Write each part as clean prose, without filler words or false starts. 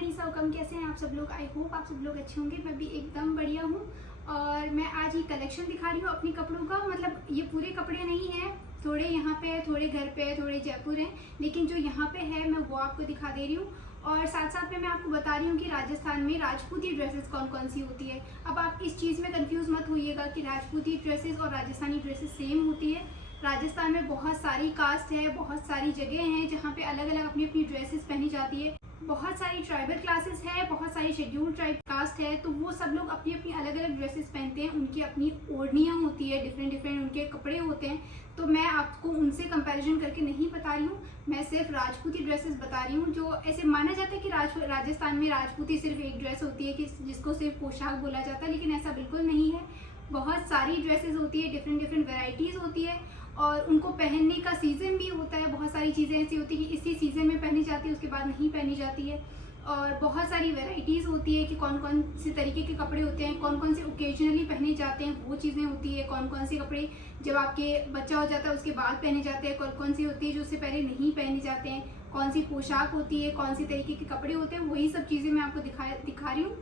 मनीषा हुकम, कैसे हैं आप सब लोग। आई होप आप सब लोग अच्छे होंगे। मैं भी एकदम बढ़िया हूँ और मैं आज ये कलेक्शन दिखा रही हूँ अपने कपड़ों का। मतलब ये पूरे कपड़े नहीं हैं, थोड़े यहाँ पे है, थोड़े घर पे है, थोड़े जयपुर हैं, लेकिन जो यहाँ पे है मैं वो आपको दिखा दे रही हूँ। और साथ साथ में मैं आपको बता रही हूँ कि राजस्थान में राजपूती ड्रेसेस कौन कौन सी होती है। अब आप इस चीज़ में कंफ्यूज मत होइएगा कि राजपूती ड्रेसेस और राजस्थानी ड्रेसेस सेम होती है। राजस्थान में बहुत सारी कास्ट है, बहुत सारी जगह हैं जहाँ पे अलग अलग अपनी अपनी ड्रेसेस पहनी जाती है। बहुत सारी ट्राइबल क्लासेस है, बहुत सारी शेड्यूल्ड ट्राइब कास्ट है, तो वो सब लोग अपनी अपनी अलग अलग ड्रेसेस पहनते हैं। उनकी अपनी ओढ़नियाँ होती है, डिफरेंट डिफरेंट उनके कपड़े होते हैं। तो मैं आपको उनसे कंपैरिजन करके नहीं बता रही हूँ, मैं सिर्फ राजपूती ड्रेसेस बता रही हूँ। जो ऐसे माना जाता है कि राजस्थान में राजपूती सिर्फ एक ड्रेस होती है कि जिसको सिर्फ पोशाक बोला जाता है, लेकिन ऐसा बिल्कुल नहीं है। बहुत सारी ड्रेसेस होती है, डिफरेंट डिफरेंट वेराइटीज़ होती है और उनको पहनने का सीज़न भी होता है। बहुत सारी चीज़ें ऐसी होती है कि इसी सीज़न में पहनी जाती है, उसके बाद नहीं पहनी जाती है। और बहुत सारी वैरायटीज़ होती है कि कौन कौन से तरीके के कपड़े होते हैं, कौन कौन से ओकेजनली पहने जाते हैं वो चीज़ें होती है, कौन कौन से कपड़े जब आपके बच्चा हो जाता है उसके बाद पहने जाते हैं, कौन कौन सी होती है जो उससे पहले नहीं पहने जाते हैं, कौन सी पोशाक होती है, कौन सी तरीके के कपड़े होते हैं, वही सब चीज़ें मैं आपको दिखा रही हूँ।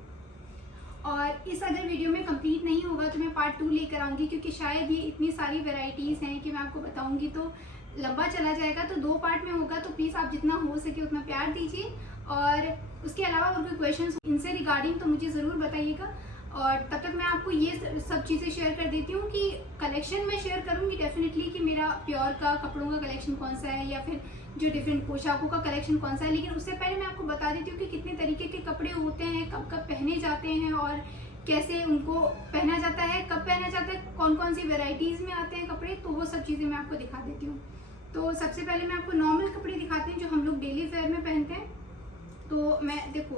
और इस अगर वीडियो में कंप्लीट नहीं होगा तो मैं पार्ट 2 लेकर आऊँगी, क्योंकि शायद ये इतनी सारी वैरायटीज़ हैं कि मैं आपको बताऊँगी तो लंबा चला जाएगा। तो 2 पार्ट में होगा, तो प्लीज़ आप जितना हो सके उतना प्यार दीजिए। और उसके अलावा और कोई क्वेश्चंस इनसे रिगार्डिंग तो मुझे ज़रूर बताइएगा। और तब तक मैं आपको ये सब चीज़ें शेयर कर देती हूँ कि कलेक्शन मैं शेयर करूँगी डेफिनेटली कि मेरा प्योर का कपड़ों का कलेक्शन कौन सा है या फिर जो डिफरेंट पोशाकों का कलेक्शन कौन सा है। लेकिन उससे पहले मैं आपको बता देती हूँ कि कितने तरीके के कपड़े होते हैं, कब कब पहने जाते हैं और कैसे उनको पहना जाता है, कब पहना जाता है, कौन कौन सी वेराइटीज़ में आते हैं कपड़े, तो वो सब चीज़ें मैं आपको दिखा देती हूँ। तो सबसे पहले मैं आपको नॉर्मल कपड़े दिखाती हूँ जो हम लोग डेली वेयर में पहनते हैं। तो मैं देखो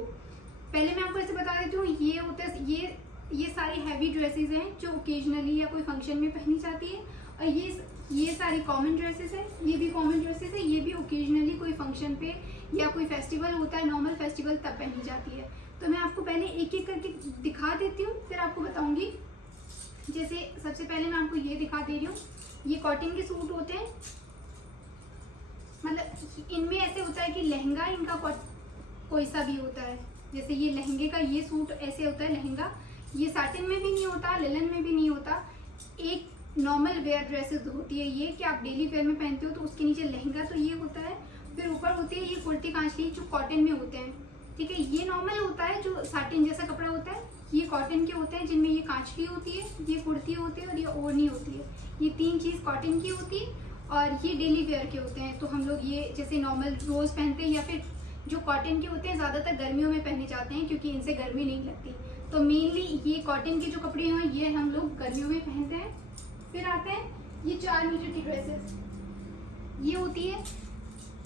पहले मैं आपको ऐसे बता देती हूँ, ये होता है ये सारी हैवी ड्रेसेस हैं जो ओकेजनली या कोई फंक्शन में पहनी जाती है। और ये सारी कॉमन ड्रेसेस हैं, ये भी कॉमन ड्रेसेस है, ये भी ओकेजनली कोई फंक्शन पे या कोई फेस्टिवल होता है, नॉर्मल फेस्टिवल, तब पहनी जाती है। तो मैं आपको पहले एक एक करके दिखा देती हूँ, फिर आपको बताऊंगी। जैसे सबसे पहले मैं आपको ये दिखा दे रही हूँ, ये कॉटन के सूट होते हैं। मतलब इनमें ऐसे होता है कि लहंगा इनका कोई सा भी होता है। जैसे ये लहंगे का ये सूट ऐसे होता है लहंगा, ये साटिन में भी नहीं होता, लिनन में भी नहीं होता। एक नॉर्मल वेयर ड्रेसेस होती है ये कि आप डेली वेयर में पहनते हो, तो उसके नीचे लहंगा तो ये होता है, फिर ऊपर होती है ये कुर्ती कांचली जो कॉटन में होते हैं। ठीक है, ये नॉर्मल होता है जो साटिन जैसा कपड़ा होता है, ये कॉटन के होते हैं जिनमें ये कांचली होती है, ये कुर्ती होती है और ये ओढ़नी होती है। ये 3 चीज़ कॉटन की होती है और ये डेली वेयर के होते हैं। तो हम लोग ये जैसे नॉर्मल रोज़ पहनते हैं, या फिर जो कॉटन के होते हैं ज़्यादातर गर्मियों में पहने जाते हैं क्योंकि इनसे गर्मी नहीं लगती। तो मेनली ये कॉटन के जो कपड़े हैं ये हम लोग गर्मियों में पहनते हैं। फिर आते हैं ये 4 मीटर की ड्रेसेस, ये होती है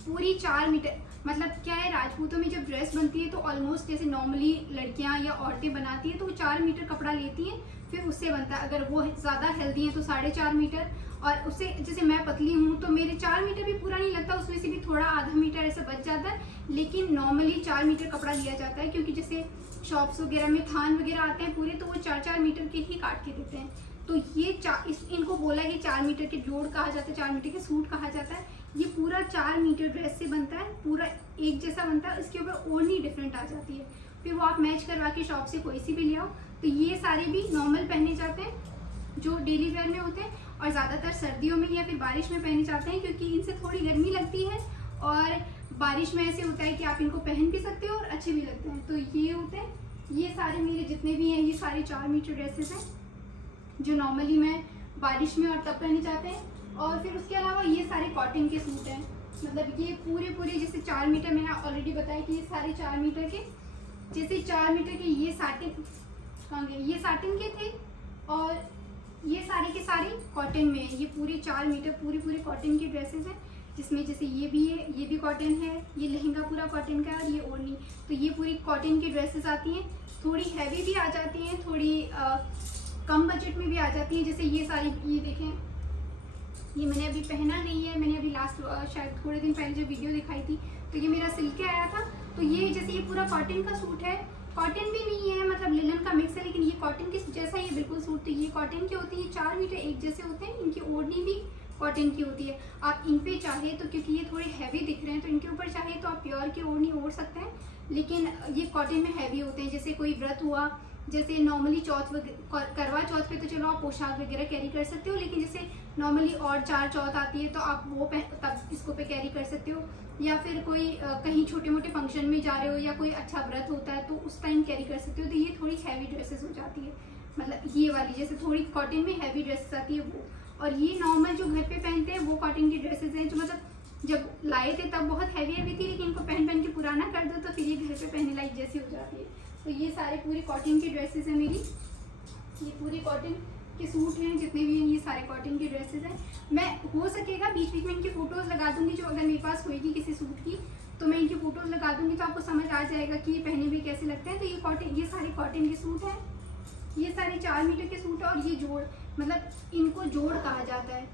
पूरी 4 मीटर। मतलब क्या है, राजपूतों में जब ड्रेस बनती है तो ऑलमोस्ट जैसे नॉर्मली लड़कियां या औरतें बनाती हैं तो वो 4 मीटर कपड़ा लेती हैं, फिर उससे बनता है। अगर वो ज़्यादा हेल्दी हैं तो 4.5 मीटर, और उससे जैसे मैं पतली हूँ तो मेरे 4 मीटर भी पूरा नहीं लगता, उसमें से भी थोड़ा आधा मीटर ऐसे बच जाता है। लेकिन नॉर्मली 4 मीटर कपड़ा लिया जाता है, क्योंकि जैसे शॉप्स वगैरह में थान वगैरह आते हैं पूरे, तो वो 4-4 मीटर के ही काट के देते हैं। तो ये इनको बोला कि 4 मीटर के जोड़ कहा जाता है, 4 मीटर के सूट कहा जाता है। ये पूरा 4 मीटर ड्रेस से बनता है, पूरा एक जैसा बनता है। इसके ऊपर ओढ़नी डिफरेंट आ जाती है, फिर वो आप मैच करवा के शॉप से कोई सी भी ले आओ। तो ये सारे भी नॉर्मल पहने जाते हैं जो डेली वेयर में होते हैं, और ज़्यादातर सर्दियों में या फिर बारिश में पहने जाते हैं क्योंकि इनसे थोड़ी गर्मी लगती है। और बारिश में ऐसे होता है कि आप इनको पहन भी सकते हो और अच्छे भी लगते हैं। तो ये होते हैं, ये सारे मेरे जितने भी हैं ये सारे 4 मीटर ड्रेसेस हैं जो नॉर्मली मैं बारिश में और तब पहने जाते हैं। और फिर उसके अलावा ये सारे कॉटन के सूट हैं। मतलब ये पूरे जैसे 4 मीटर, मैंने ऑलरेडी बताया कि ये सारे 4 मीटर के, जैसे 4 मीटर के ये साटिन कहाँ गए, ये साटिन के थे, और ये सारे के सारे कॉटन में है। ये पूरे 4 मीटर पूरे कॉटन के ड्रेसेस हैं, जिसमें जैसे ये भी है, ये भी कॉटन है, ये लहंगा पूरा कॉटन का है और ये ओढ़नी। तो ये पूरी कॉटन की ड्रेसेस आती हैं, थोड़ी हैवी भी आ जाती हैं, थोड़ी कम बजट में भी आ जाती हैं। जैसे ये सारी, ये देखें, ये मैंने अभी पहना नहीं है, मैंने अभी लास्ट शायद थोड़े दिन पहले जब वीडियो दिखाई थी तो ये मेरा सिल्क के आया था। तो ये जैसे ये पूरा कॉटन का सूट है, कॉटन भी नहीं है, मतलब लिनन का मिक्स है, लेकिन ये कॉटन के जैसा ये बिल्कुल सूट है। ये कॉटन के होते हैं, ये 4 मीटर एक जैसे होते हैं। इनकी ओढ़नी भी कॉटन की होती है। आप इन पे चाहे तो, क्योंकि ये थोड़े हैवी दिख रहे हैं, तो इनके ऊपर चाहे तो आप प्योर की ओढ़नी ओढ़ सकते हैं, लेकिन ये कॉटन में हैवी होते हैं। जैसे कोई व्रत हुआ, जैसे नॉर्मली करवा चौथ पे तो चलो आप पोशाक वगैरह कैरी कर सकते हो, लेकिन जैसे नॉर्मली और 4 चौथ आती है तो आप वो तब इसको पे कैरी कर सकते हो, या फिर कोई कहीं छोटे मोटे फंक्शन में जा रहे हो या कोई अच्छा व्रत होता है तो उस टाइम कैरी कर सकते हो। तो ये थोड़ी हैवी ड्रेसेस हो जाती है, मतलब ये वाली जैसे थोड़ी कॉटन में हैवी ड्रेसेस आती है वो। और ये नॉर्मल जो घर पे पहनते हैं वो कॉटन की ड्रेसेस हैं, जो मतलब जब लाए थे तब बहुत हैवी हैवी थी, लेकिन इनको पहन के पुराना कर दो तो फिर ये घर पे पहनने लायक जैसी हो जाती है। तो ये सारे पूरी कॉटन की ड्रेसेस हैं मेरी, ये पूरी कॉटन के सूट हैं जितने भी हैं, ये सारे कॉटन की ड्रेसेस हैं। मैं हो सकेगा बीच बीच में इनकी फ़ोटोज़ लगा दूंगी, जो अगर मेरे पास होएगी किसी सूट की तो मैं इनकी फ़ोटोज़ लगा दूंगी, तो आपको समझ आ जाएगा कि ये पहने भी कैसे लगते हैं। तो ये कॉटन, ये सारे कॉटन के सूट हैं, ये सारे 4 मीटर के सूट है। और ये जोड़, मतलब इनको जोड़ कहा जाता है।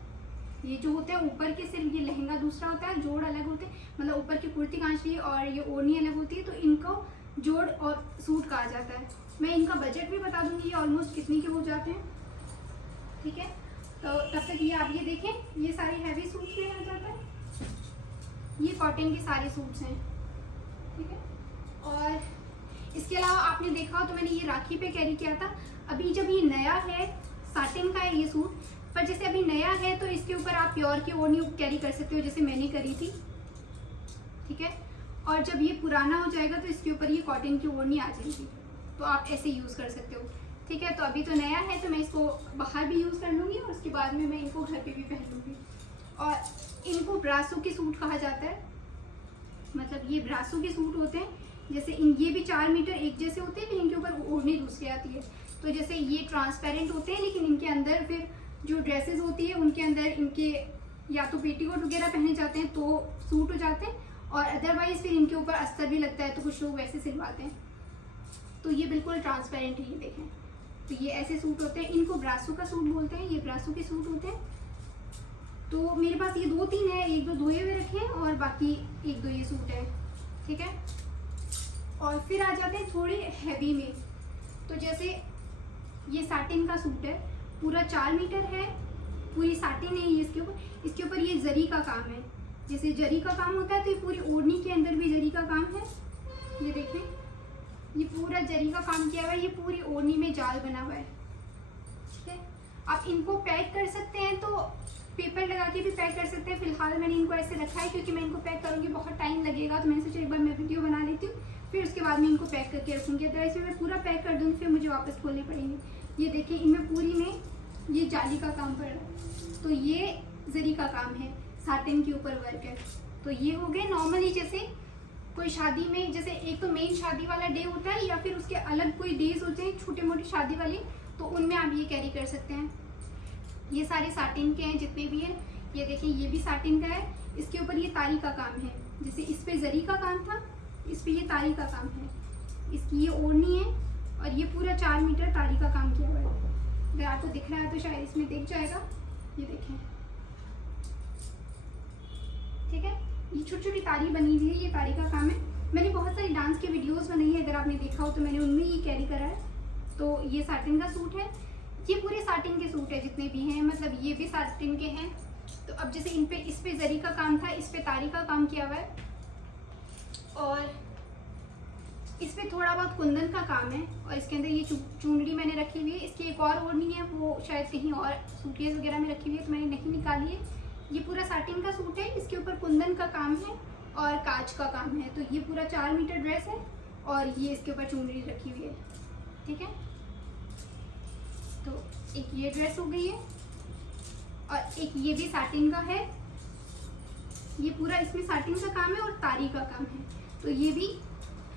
ये जो होते हैं ऊपर के, सिर्फ ये लहंगा दूसरा होता है, जोड़ अलग होते हैं, मतलब ऊपर की कुर्ती कांचली और ये ओढ़नी अलग होती है, तो इनको जोड़ और सूट कहा जाता है। मैं इनका बजट भी बता दूंगी ये ऑलमोस्ट कितने के हो जाते हैं, ठीक है। तो तब तक ये आप ये देखें, ये सारे हैवी सूट्स में आ जाता है, ये कॉटन के सारे सूट्स हैं, ठीक है। और इसके अलावा आपने देखा हो तो मैंने ये राखी पे कैरी किया था। अभी जब ये नया है, साटिन का है ये सूट, पर जैसे अभी नया है तो इसके ऊपर आप प्योर की ओढ़नी कैरी कर सकते हो, जैसे मैंने करी थी, ठीक है। और जब ये पुराना हो जाएगा तो इसके ऊपर ये कॉटन की ओढ़नी आ जाएगी, तो आप ऐसे यूज़ कर सकते हो, ठीक है। तो अभी तो नया है तो मैं इसको बाहर भी यूज़ कर लूँगी और उसके बाद में मैं इनको घर पे भी पहन लूँगी। और इनको ब्रासो के सूट कहा जाता है, मतलब ये ब्रासो के सूट होते हैं। जैसे ये भी 4 मीटर एक जैसे होते हैं, लेकिन इनके ऊपर ओढ़नी दूसरी आती है। तो जैसे ये ट्रांसपेरेंट होते हैं, लेकिन इनके अंदर फिर जो ड्रेसेस होती है उनके अंदर इनके या तो पेटीकोट वगैरह पहने जाते हैं तो सूट हो जाते हैं, और अदरवाइज फिर इनके ऊपर अस्तर भी लगता है, तो कुछ लोग वैसे सिलवाते हैं। तो ये बिल्कुल ट्रांसपेरेंट है, ये देखें। तो ये ऐसे सूट होते हैं, इनको ब्रासो का सूट बोलते हैं, ये ब्रासो के सूट होते हैं। तो मेरे पास ये 2-3 है, 1-2 धोए हुए रखे हैं और बाकी 1-2 ये सूट है, ठीक है। और फिर आ जाते हैं थोड़े हैवी में। तो जैसे ये साटिन का सूट है, पूरा 4 मीटर है, पूरी साटिन है ये, इसके ऊपर ये जरी का काम है। जैसे जरी का काम होता है तो ये पूरी ओढ़नी के अंदर भी जरी का काम है, ये देखें, ये पूरा जरी का काम किया हुआ है, ये पूरी ओढ़नी में जाल बना हुआ है, ठीक है। आप इनको पैक कर सकते हैं तो पेपर लगा के भी पैक कर सकते हैं। फिलहाल मैंने इनको ऐसे रखा है क्योंकि मैं इनको पैक करूँगी बहुत टाइम लगेगा, तो मैंने सोचा एक बार मैं वीडियो बना लेती हूँ, फिर उसके बाद में इनको पैक करके रखूँगी। अदरवाइज मैं पूरा पैक कर दूँगी फिर मुझे वापस खोलने पड़ेंगे। ये देखिए, इनमें पूरी में ये जाली का काम पड़ रहा है, तो ये जरी का काम है, साटिन के ऊपर वर्क है। तो ये हो गए नॉर्मली, जैसे कोई शादी में, जैसे एक तो मेन शादी वाला डे होता है या फिर उसके अलग कोई डेज होते हैं छोटे मोटे शादी वाले, तो उनमें आप ये कैरी कर सकते हैं। ये सारे साटिन के हैं जितने भी हैं, ये देखिए ये भी साटिन का है, इसके ऊपर ये तारी का काम है। जैसे इस पे जरी का काम था, इस पे ये तारी का काम है, इसकी ये ओढ़नी है और ये पूरा 4 मीटर तारी का काम किया हुआ है। अगर आपको दिख रहा है तो शायद इसमें दिख जाएगा, ये देखें, ठीक है। ये छोटी छोटी तारी बनी हुई है, ये तारी का काम है। मैंने बहुत सारी डांस की वीडियोस बनाई है, अगर आपने देखा हो तो मैंने उनमें ये कैरी करा है। तो ये साटिन का सूट है, ये पूरे साटिन के सूट है जितने भी हैं, मतलब ये भी साटिन के हैं। तो अब जैसे इन पे, इस पे जरी का काम था, इस पे तारी का काम किया हुआ है, और इस पे थोड़ा बहुत कुंदन का काम है, और इसके अंदर ये चुनरी मैंने रखी हुई है। इसकी एक और ओढ़नी है, वो शायद कहीं और सूटकेस वगैरह में रखी हुई है तो मैंने नहीं निकाली है। ये पूरा साटिन का सूट है, इसके ऊपर कुंदन का काम है और कांच का काम है। तो ये पूरा 4 मीटर ड्रेस है और ये इसके ऊपर चुनरी रखी हुई है, ठीक है। तो एक ये ड्रेस हो गई है, और एक ये भी साटिन का है, ये पूरा इसमें साटिन का काम है और तारी का काम है। तो ये भी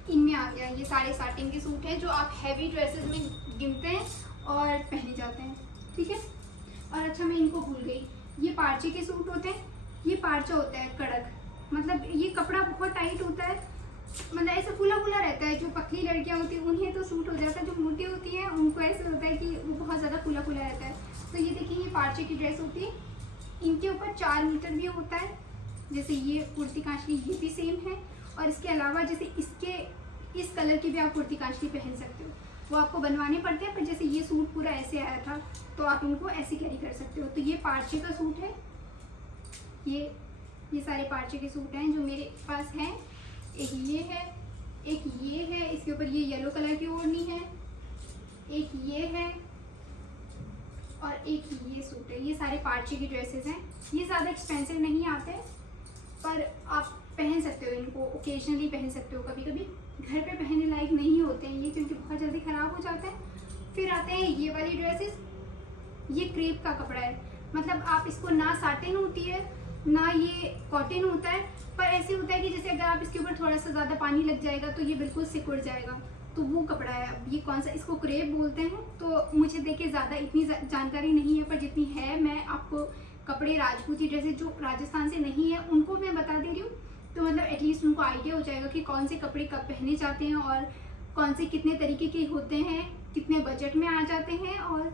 इनमें आ गया। ये सारे साटिन के सूट हैं जो आप हैवी ड्रेसेस में गिनते हैं और पहने जाते हैं, ठीक है। और अच्छा, मैं इनको भूल गई, ये पार्चे के सूट होते हैं। ये पार्चा होता है कड़क, मतलब ये कपड़ा बहुत टाइट होता है, मतलब ऐसे फूला फूला रहता है। जो पतली लड़कियां होती हैं उन्हें तो सूट हो जाता है, जो मोटी होती हैं उनको ऐसे होता है कि वो बहुत ज़्यादा फूला फूला रहता है। तो ये देखिए, ये पार्चे की ड्रेस होती है, इनके ऊपर 4 मीटर भी होता है। जैसे ये कुर्ती कांचली, ये भी सेम है। और इसके अलावा जैसे इसके इस कलर की भी आप कुर्ती कांचली पहन सकते हो, वो आपको बनवाने पड़ते हैं। पर जैसे ये सूट पूरा ऐसे आया था तो आप इनको ऐसे कैरी कर सकते हो। तो ये पार्चे का सूट है, ये सारे पार्चे के सूट हैं जो मेरे पास हैं। एक ये है, एक ये है, इसके ऊपर ये येलो कलर की ओढ़नी है, एक ये है और एक ये सूट है। ये सारे पार्चे की ड्रेसेस हैं। ये ज़्यादा एक्सपेंसिव नहीं आते पर आप पहन सकते हो इनको, ओकेजनली पहन सकते हो। कभी कभी घर पे पहनने लायक नहीं होते हैं ये, क्योंकि बहुत जल्दी ख़राब हो जाते हैं। फिर आते हैं ये वाली ड्रेसेस। ये क्रेप का कपड़ा है, मतलब आप इसको ना साटिन होती है ना ये कॉटन होता है, पर ऐसे होता है कि जैसे अगर आप इसके ऊपर थोड़ा सा ज़्यादा पानी लग जाएगा तो ये बिल्कुल सिकुड़ जाएगा, तो वो कपड़ा है। अब ये कौन सा, इसको क्रेप बोलते हैं। तो मुझे देखिए ज़्यादा इतनी जानकारी नहीं है, पर जितनी है मैं आपको कपड़े राजपूती ड्रेसेस जो राजस्थान से नहीं है उनको मैं बता दे रही हूँ। तो मतलब एटलीस्ट उनको आइडिया हो जाएगा कि कौन से कपड़े कब पहने जाते हैं और कौन से कितने तरीके के होते हैं, कितने बजट में आ जाते हैं, और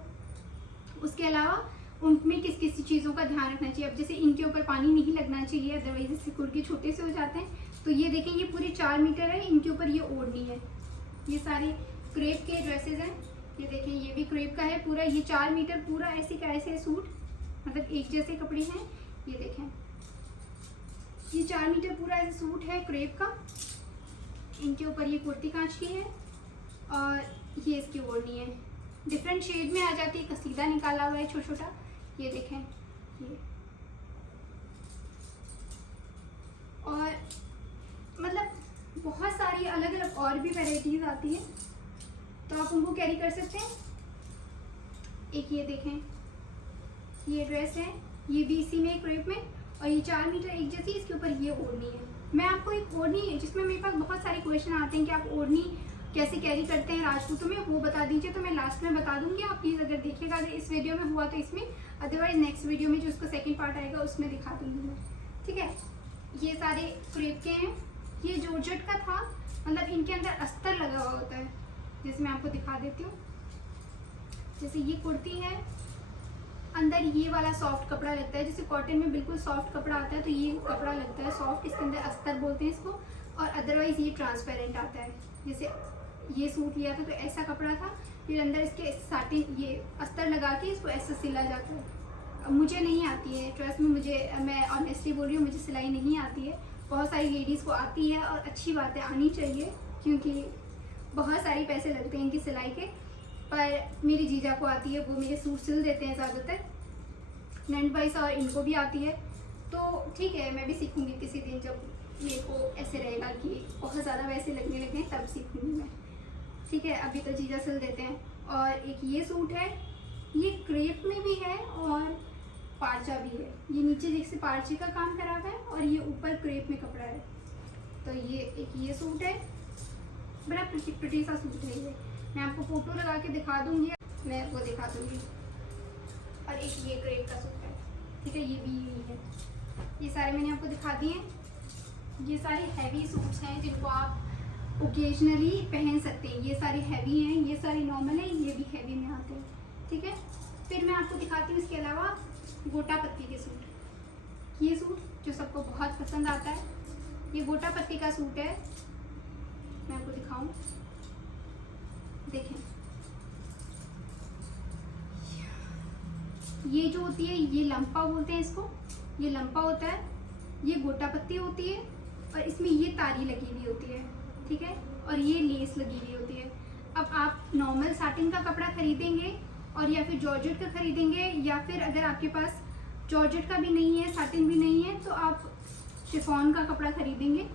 उसके अलावा उनमें किस किस चीज़ों का ध्यान रखना चाहिए। अब जैसे इनके ऊपर पानी नहीं लगना चाहिए, अदरवाइज सिकुड़ के छोटे से हो जाते हैं। तो ये देखें, ये पूरे 4 मीटर है, इनके ऊपर ये ओढ़नी है। ये सारे क्रेप के ड्रेसेस हैं। ये देखें, ये भी क्रेप का है पूरा, ये 4 मीटर पूरा ऐसे का ऐसे सूट, मतलब एक जैसे कपड़े हैं। ये देखें, ये 4 मीटर पूरा ऐसे सूट है क्रेप का। इनके ऊपर ये कुर्ती कांच की है और ये इसकी ओढ़नी है। डिफरेंट शेड में आ जाती है, कसीदा निकाला हुआ है छोटा छोटा। ये देखें, ये और मतलब बहुत सारी अलग अलग और भी वैरायटीज आती है, तो आप उनको कैरी कर सकते हैं। एक ये देखें, ये ड्रेस है, ये भी इसी में क्रेप में, और ये 4 मीटर एक जैसी, इसके ऊपर ये ओढ़नी है। मैं आपको एक ओढ़नी, जिसमें मेरे पास बहुत सारे क्वेश्चन आते हैं कि आप ओढ़नी कैसे कैरी करते हैं राजपूतों में, वो बता दीजिए। तो मैं लास्ट में बता दूंगी, आप प्लीज़ अगर देखिएगा, अगर इस वीडियो में हुआ तो इसमें, अदरवाइज नेक्स्ट वीडियो में जो उसका सेकंड पार्ट आएगा उसमें दिखा दूंगी मैं, ठीक है। ये सारे क्रेप के हैं। ये जॉर्जेट का था, मतलब इनके अंदर अस्तर लगा हुआ होता है, जैसे मैं आपको दिखा देती हूँ। जैसे ये कुर्ती है, अंदर ये वाला सॉफ्ट कपड़ा लगता है, जैसे कॉटन में बिल्कुल सॉफ्ट कपड़ा आता है, तो ये कपड़ा लगता है सॉफ्ट, इसके अंदर अस्तर बोलते हैं इसको। और अदरवाइज ये ट्रांसपेरेंट आता है। जैसे ये सूट लिया था तो ऐसा कपड़ा था, फिर अंदर इसके साटिन ये अस्तर लगा के इसको ऐसा सिला जाता है। मुझे नहीं आती है, ट्रस्ट में, मैं ऑनेस्टली बोल रही हूँ, मुझे सिलाई नहीं आती है। बहुत सारी लेडीज़ को आती है और अच्छी बात है, आनी चाहिए, क्योंकि बहुत सारे पैसे लगते हैं इनकी सिलाई के। पर मेरी जीजा को आती है, वो मेरे सूट सिल देते हैं ज़्यादातर, नैंड वाइस, और इनको भी आती है। तो ठीक है, मैं भी सीखूंगी किसी दिन, जब मेरे को ऐसे रहेगा कि बहुत ज़्यादा वैसे लगने लगे तब सीखूंगी मैं, ठीक है। अभी तो जीजा सिल देते हैं। और एक ये सूट है, ये क्रेप में भी है और पार्चा भी है। ये नीचे जैसे पार्चे का काम करा हुआ है और ये ऊपर क्रेप में कपड़ा है। तो ये एक ये सूट है, बड़ा प्रिटी सा सूट है ये। मैं आपको फोटो लगा के दिखा दूंगी, मैं वो दिखा दूंगी। और एक ये क्रेप का सूट है, ठीक है, ये भी यही है। ये सारे मैंने आपको दिखा दिए हैं। ये सारे हैवी सूट्स हैं जिनको आप ओकेजनली पहन सकते हैं। ये सारे हैवी हैं, ये सारे नॉर्मल हैं, ये भी हैवी में आते हैं, ठीक है। फिर मैं आपको दिखाती हूँ इसके अलावा गोटा पत्ती के सूट। ये सूट जो सबको बहुत पसंद आता है, ये गोटा पत्ती का सूट है। मैं आपको दिखाऊं, देखें, ये जो होती है ये लंपा बोलते हैं इसको, ये लंपा होता है। ये गोटा पत्ती होती है और इसमें ये तारी लगी हुई होती है, ठीक है, और ये लेस लगी हुई होती है। अब आप नॉर्मल साटिन का कपड़ा खरीदेंगे और या फिर जॉर्जेट का खरीदेंगे, या फिर अगर आपके पास जॉर्जेट का भी नहीं है, साटिन भी नहीं है, तो आप शिफॉन का कपड़ा खरीदेंगे।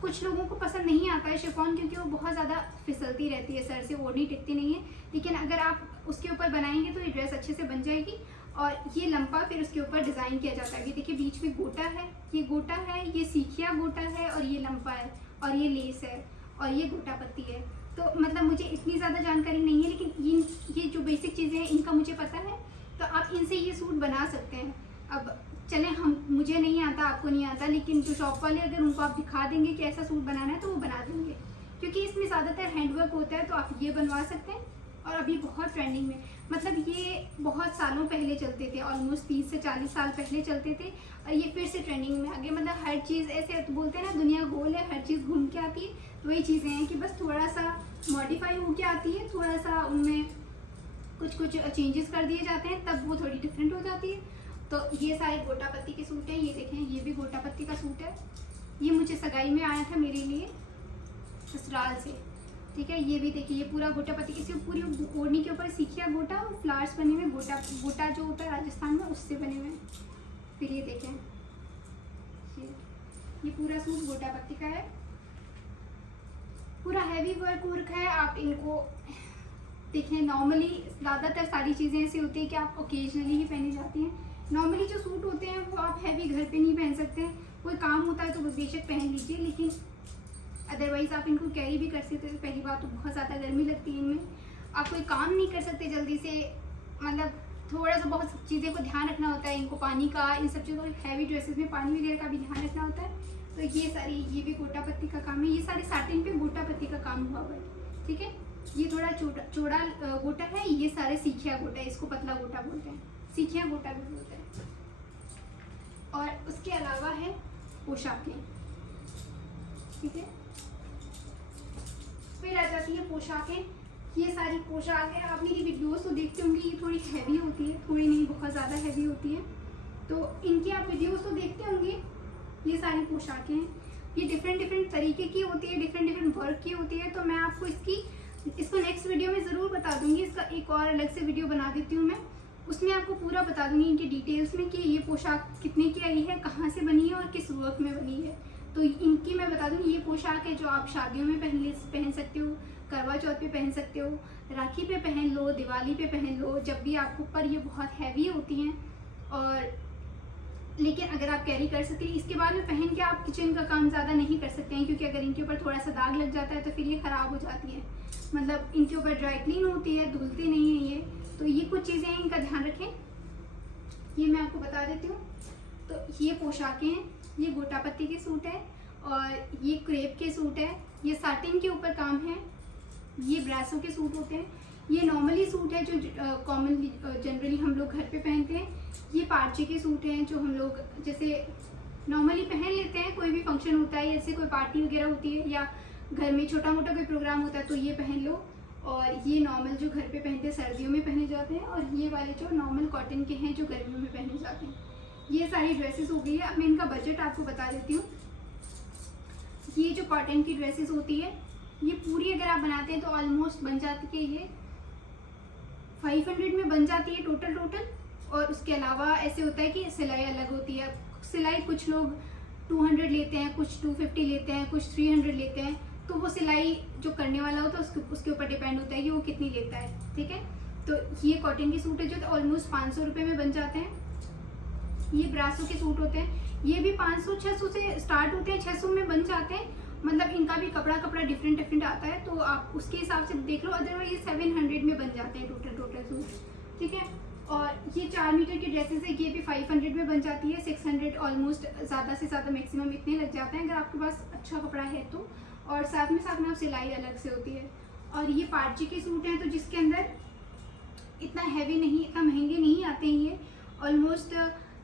कुछ लोगों को पसंद नहीं आता है शिफॉन, क्योंकि वो बहुत ज़्यादा फिसलती रहती है, सर से ओढ़नी टिकती नहीं है। लेकिन अगर आप उसके ऊपर बनाएंगे तो ये ड्रेस अच्छे से बन जाएगी। और ये लंपा फिर उसके ऊपर डिज़ाइन किया जाता है। ये देखिए, बीच में गोटा है, ये गोटा है, ये सीखिया गोटा है, और ये लंपा है, और ये लेस है, और ये गोटा पत्ती है। तो मतलब मुझे इतनी ज़्यादा जानकारी नहीं है, लेकिन ये जो बेसिक चीज़ें हैं इनका मुझे पता है, तो आप इनसे ये सूट बना सकते हैं। अब चलें, मुझे नहीं आता, आपको नहीं आता, लेकिन जो शॉप वाले अगर उनको आप दिखा देंगे कि ऐसा सूट बनाना है तो वो बना देंगे, क्योंकि इसमें ज़्यादातर हैंडवर्क होता है। तो आप ये बनवा सकते हैं। और अभी बहुत ट्रेंडिंग में, मतलब ये बहुत सालों पहले चलते थे, ऑलमोस्ट 30 से 40 साल पहले चलते थे, और ये फिर से ट्रेंडिंग में आ गए। मतलब हर चीज़ ऐसे तो बोलते हैं ना, दुनिया गोल है, हर चीज़ घूम के आती है। तो वही चीज़ें हैं कि बस थोड़ा सा मॉडिफाई होके आती है, थोड़ा सा उनमें कुछ चेंजेस कर दिए जाते हैं, तब वो थोड़ी डिफरेंट हो जाती है। तो ये सारे गोटा पत्ती के सूट हैं। ये देखें, ये भी गोटा पत्ती का सूट है। ये मुझे सगाई में आया था मेरे लिए ससुराल से, ठीक है। ये भी देखिए, ये पूरा गोटा पत्ती, इसकी पूरी ओढ़नी के ऊपर सीखिया गोटा और फ्लावर्स बने हुए, गोटा जो होता है राजस्थान में उससे बने हुए। फिर ये देखें, ये पूरा सूट गोटा पत्ती का है, पूरा हैवी वर्क है। आप इनको देखें, नॉर्मली ज़्यादातर सारी चीज़ें ऐसी होती है कि आप ओकेजनली ही पहनी जाती हैं। नॉर्मली जो सूट होते हैं वो आप हैवी घर पे नहीं पहन सकते, कोई काम होता है तो वो बेशक पहन लीजिए, लेकिन अदरवाइज़ आप इनको कैरी भी कर सकते हैं। पहली बात तो बहुत ज़्यादा गर्मी लगती है इनमें, आप कोई काम नहीं कर सकते जल्दी से, मतलब थोड़ा सा बहुत चीज़ें को ध्यान रखना होता है, इनको पानी का, इन सब चीज़ों को, हैवी ड्रेसेस में पानी वगैरह का भी ध्यान रखना होता है। तो ये सारी, ये भी गोटा पत्ती का काम है, ये सारे साटिन पे गोटा पत्ती का काम हुआ हुआ है, ठीक है। ये थोड़ा चौड़ा गोटा है, ये सारे सीखिया गोटा है, इसको पतला गोटा बोलते हैं, सीखिया गोटा भी बोलते हैं। और उसके अलावा है पोशाकें, ठीक है। फिर आ जाती है पोशाकें। ये सारी पोशाक है, आप मेरी वीडियोस तो देखते होंगे, ये थोड़ी हैवी होती है, थोड़ी नहीं बहुत ज़्यादा हैवी होती है, तो इनकी आप वीडियोस तो देखते होंगे। ये सारी पोशाकें हैं, ये डिफरेंट तरीके की होती है, डिफरेंट वर्क की होती है। तो मैं आपको इसको नेक्स्ट वीडियो में ज़रूर बता दूंगी, इसका एक और अलग से वीडियो बना देती हूँ मैं, उसमें आपको पूरा बता दूंगी इनके डिटेल्स में कि ये पोशाक कितने की आई है, कहाँ से बनी है और किस वर्क में बनी है। तो इनकी मैं बता दूंगी। ये पोशाक है जो आप शादियों में पहन सकते हो, करवा चौथ पे पहन सकते हो, राखी पे पहन लो, दिवाली पे पहन लो, जब भी आपको, पर ये बहुत हैवी होती हैं, और लेकिन अगर आप कैरी कर सकते हैं, इसके बाद में पहन के आप किचन का काम ज़्यादा नहीं कर सकते हैं, क्योंकि अगर इनके ऊपर थोड़ा सा दाग लग जाता है तो फिर ये ख़राब हो जाती है, मतलब इनके ऊपर ड्राई क्लीन होती है, धुलती नहीं है ये। तो ये कुछ चीज़ें हैं, इनका ध्यान रखें, ये मैं आपको बता देती हूँ। तो ये पोशाकें हैं, ये गोटा पत्ती के सूट है, और ये क्रेप के सूट है, ये साटिन के ऊपर काम है, ये ब्रासो के सूट होते हैं, ये नॉर्मली सूट है जो कॉमनली जनरली हम लोग घर पे पहनते हैं। ये पार्चे के सूट हैं जो हम लोग जैसे नॉर्मली पहन लेते हैं, कोई भी फंक्शन होता है, जैसे कोई पार्टी वगैरह होती है या घर में छोटा मोटा कोई प्रोग्राम होता है तो ये पहन लो। और ये नॉर्मल जो घर पे पहनते हैं, सर्दियों में पहने जाते हैं, और ये वाले जो नॉर्मल कॉटन के हैं जो गर्मियों में पहने जाते हैं। ये सारी ड्रेसेस हो गई है। अब मैं इनका बजट आपको बता देती हूँ। ये जो कॉटन की ड्रेसेस होती है, ये पूरी अगर आप बनाते हैं तो ऑलमोस्ट बन जाती है, ये 500 में बन जाती है टोटल। और उसके अलावा ऐसे होता है कि सिलाई अलग होती है, सिलाई कुछ लोग 200 लेते हैं, कुछ 250 लेते हैं, कुछ 300 लेते हैं, तो वो सिलाई जो करने वाला होता है उसके ऊपर डिपेंड होता है कि वो कितनी लेता है, ठीक है। तो ये कॉटन के सूट है जो ऑलमोस्ट 500 रुपये में बन जाते हैं। ये ब्रासो के सूट होते हैं, ये भी 500-600 से स्टार्ट होते हैं, 600 में बन जाते हैं, मतलब इनका भी कपड़ा डिफरेंट आता है, तो आप उसके हिसाब से देख लो। अदरवाइज ये 700 में बन जाते हैं टोटल सूट, ठीक है। और ये 4 मीटर की ड्रेसेस है, ये भी 500 में बन जाती है, 600 ऑलमोस्ट, ज़्यादा से ज़्यादा मैक्सिमम इतने लग जाते हैं अगर आपके पास अच्छा कपड़ा है तो। और साथ में आप सिलाई अलग से होती है। और ये पार्ची के सूट हैं, तो जिसके अंदर इतना हैवी नहीं, इतना महंगे नहीं आते हैं, ये ऑलमोस्ट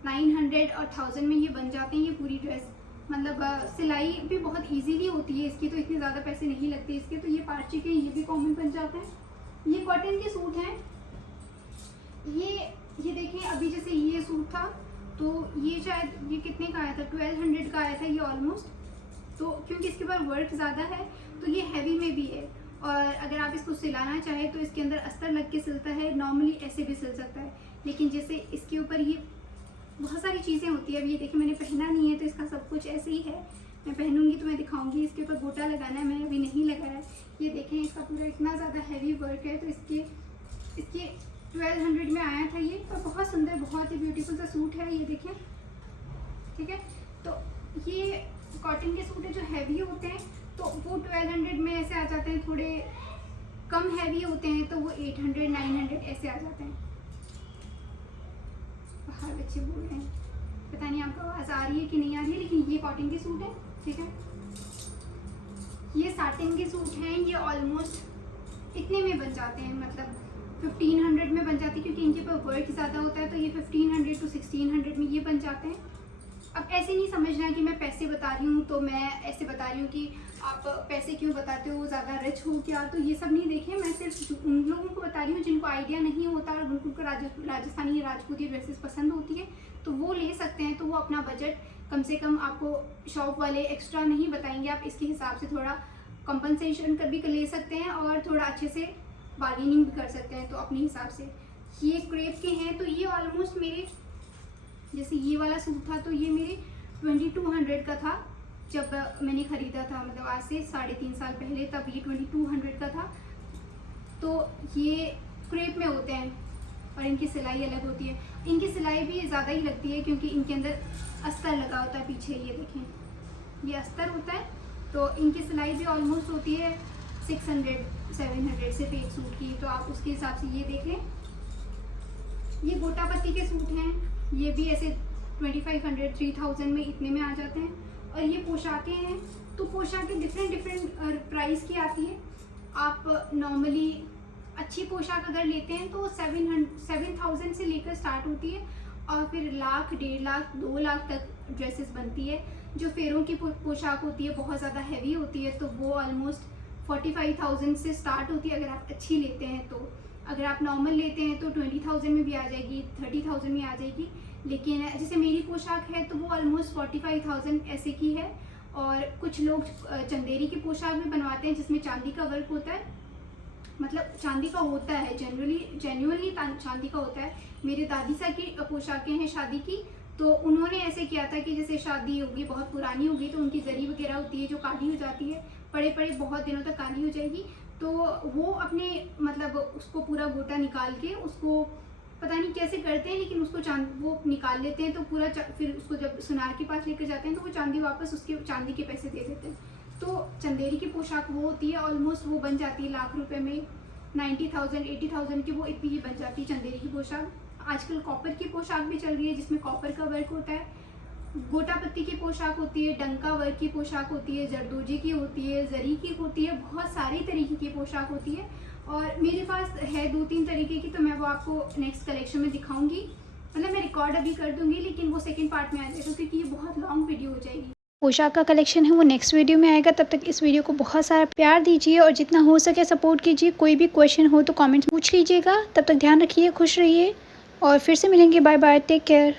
900 और 1000 में ये बन जाते हैं ये पूरी ड्रेस। मतलब सिलाई भी बहुत इजीली होती है इसकी, तो इतने ज़्यादा पैसे नहीं लगते इसके। तो ये पार्ची के, ये भी कॉमन बन जाते हैं। ये कॉटन के सूट हैं, ये देखिए, अभी जैसे ये सूट था तो ये शायद ये कितने का आया था, 1200 का आया था ये ऑलमोस्ट। तो क्योंकि इसके ऊपर वर्क ज़्यादा है तो ये हैवी में भी है, और अगर आप इसको सिलाना चाहें तो इसके अंदर अस्तर लग के सिलता है, नॉर्मली ऐसे भी सिल सकता है, लेकिन जैसे इसके ऊपर ये बहुत सारी चीज़ें होती है। अब ये देखिए, मैंने पहना नहीं है तो इसका सब कुछ ऐसे ही है, मैं पहनूंगी तो मैं दिखाऊंगी। इसके ऊपर गोटा लगाना है, मैंने अभी नहीं लगाया। ये देखें, इसका पूरा इतना ज़्यादा हैवी वर्क है, तो इसके 1200 में आया था ये, और बहुत सुंदर, बहुत ही ब्यूटीफुल सा सूट है, ये देखें, ठीक है। तो ये कॉटन के सूट है जो हैवी होते हैं, तो वो 1200 में ऐसे आ जाते हैं, थोड़े कम हैवी होते हैं तो वो 800-900 ऐसे आ जाते हैं। बाहर बच्चे बोल रहे हैं, पता नहीं आपको आवाज़ आ रही है कि नहीं आ रही है, लेकिन ये कॉटन के सूट है, ठीक है। ये साटिन के सूट हैं, ये ऑलमोस्ट इतने में बन जाते हैं, मतलब 1500 में बन जाती है, क्योंकि इनके ऊपर वर्क ज़्यादा होता है, तो ये 1500 to 1600 में ये बन जाते हैं। अब ऐसे नहीं समझना कि मैं पैसे बता रही हूँ तो मैं ऐसे बता रही हूँ कि आप पैसे क्यों बताते हो, ज़्यादा रिच हो क्या, तो ये सब नहीं देखें। मैं सिर्फ उन लोगों को बता रही हूँ जिनको आइडिया नहीं होता और उनको राजस्थानी राजपूती ड्रेसेस पसंद होती है, तो वो ले सकते हैं। तो वो अपना बजट कम से कम आपको शॉप वाले एक्स्ट्रा नहीं बताएंगे, आप इसके हिसाब से थोड़ा कंपनसेशन कर भी ले सकते हैं और थोड़ा अच्छे से बार्गेनिंग भी कर सकते हैं। तो अपने हिसाब से ये क्रेप के हैं। तो ये ऑलमोस्ट मेरे, जैसे ये वाला सूट था तो ये मेरे 2200 का था जब मैंने ख़रीदा था, मतलब आज से 3.5 साल पहले, तब ये 2200 का था। तो ये क्रेप में होते हैं और इनकी सिलाई अलग होती है। इनकी सिलाई भी ज़्यादा ही लगती है क्योंकि इनके अंदर अस्तर लगा होता है पीछे, ये देखें, ये अस्तर होता है। तो इनकी सिलाई भी ऑलमोस्ट होती है 600-700 सिर्फ एक सूट की। तो आप उसके हिसाब से ये देख लें। ये गोटा पत्ती के सूट हैं, ये भी ऐसे 2500-3000 में इतने में आ जाते हैं। और ये पोशाकें हैं, तो पोशाकें डिफरेंट प्राइस की आती है। आप नॉर्मली अच्छी पोशाक अगर लेते हैं तो 7,000 से लेकर स्टार्ट होती है और फिर 1,00,000, 1.5 लाख, 2 लाख तक ड्रेसेस बनती है। जो फेरों की पोशाक होती है बहुत ज़्यादा हैवी होती है, तो वो ऑलमोस्ट 45,000 से स्टार्ट होती है अगर आप अच्छी लेते हैं तो। अगर आप नॉर्मल लेते हैं तो 20,000 में भी आ जाएगी, 30,000 में आ जाएगी। लेकिन जैसे मेरी पोशाक है तो वो ऑलमोस्ट 45,000 ऐसे की है। और कुछ लोग चंदेरी की पोशाक भी बनवाते हैं जिसमें चांदी का वर्क होता है, मतलब चांदी का होता है, जेन्युइनली चांदी का होता है। मेरे दादी सा की पोशाकें हैं शादी की, तो उन्होंने ऐसे किया था कि जैसे शादी होगी, बहुत पुरानी होगी, तो उनकी जरी वगैरह होती है जो काली हो जाती है, पड़े पड़े बहुत दिनों तक काली हो जाएगी। तो वो अपने मतलब उसको पूरा गोटा निकाल के, उसको पता नहीं कैसे करते हैं, लेकिन उसको वो निकाल लेते हैं। तो पूरा फिर उसको जब सुनार के पास लेकर जाते हैं तो वो चांदी वापस उसके चांदी के पैसे दे देते हैं। तो चंदेरी की पोशाक वो होती है, ऑलमोस्ट वो बन जाती है लाख रुपए में, 90,000 80,000 की वो इतनी ही बन जाती है चंदेरी की पोशाक। आजकल कॉपर की पोशाक भी चल रही है जिसमें कॉपर का वर्क होता है। गोटा पत्ती की पोशाक होती है, डंका वर्क की पोशाक होती है, जरदोजी की होती है, जरी की होती है, बहुत सारी तरीके की पोशाक होती है। और मेरे पास है 2-3 तरीके की, तो मैं वो आपको नेक्स्ट कलेक्शन में दिखाऊंगी। मतलब मैं रिकॉर्ड अभी कर दूंगी, लेकिन वो सेकंड पार्ट में आ जाएगा क्योंकि ये बहुत लॉन्ग वीडियो हो जाएगी। पोशाक का कलेक्शन है वो नेक्स्ट वीडियो में आएगा। तब तक इस वीडियो को बहुत सारा प्यार दीजिए और जितना हो सके सपोर्ट कीजिए। कोई भी क्वेश्चन हो तो कमेंट्स पूछ लीजिएगा। तब तक ध्यान रखिए, खुश रहिए और फिर से मिलेंगे। Bye bye, take care.